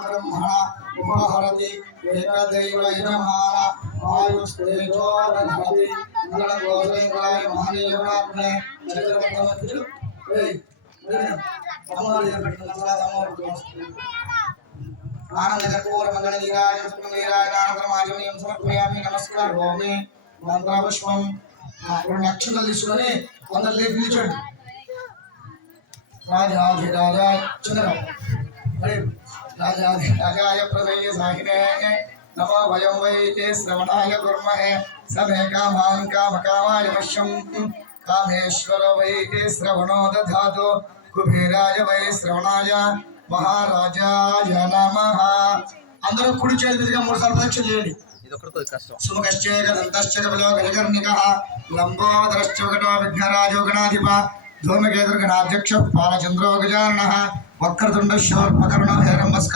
బ్రహ్మణ ఉపహరతి ఏకదైవ యజమాన ఆయుస్తేజో దధతి మంగళగోత్రేంద్రాయ మహనీయమాత్మే చక్రవర్తమధ్యులు ఏయ్ అమ్మవారి దగ్గర పెట్టిన తర్వాత అమ్మవారికి వస్తుంది. ఆనందకర్పూర మంగళ నీరాజ నీరాజ నామకరమాచమనీయం సమర్పయామి నమస్కారోమి మంత్రపుష్పం రెండు అక్షతలు తీసుకొని కొందరు లేపి నిల్చోండి రాజాధిరాజ చంద్రరావు మరి రాజాధిరాజాయ ప్రదయ సాహినే నమో వయం why శ్రవణాయ కుర్మహే సమే come on కామకామాయ Vasyam Kameshwara why శ్రవణో దధాతు కుబేరాయ why శ్రవణాయ మహారాజాయ నమః అందరూ కుడి చేతి మీదుగా మూడు సార్లు ప్రదక్షిణ చేయండి ఇది ఒకటి కొద్ది కష్టం సుముఖశ్చేకదంతశ్చ కపిలో గజకర్ణికः లంబోదరశ్చ వికటో విఘ్నరాజో గణాధిప ధూమకేతుర్గణాధ్యక్ష పాలచంద్రో గజాననः వక్రతుండ శోర్పకర్ణ హేరంబస్క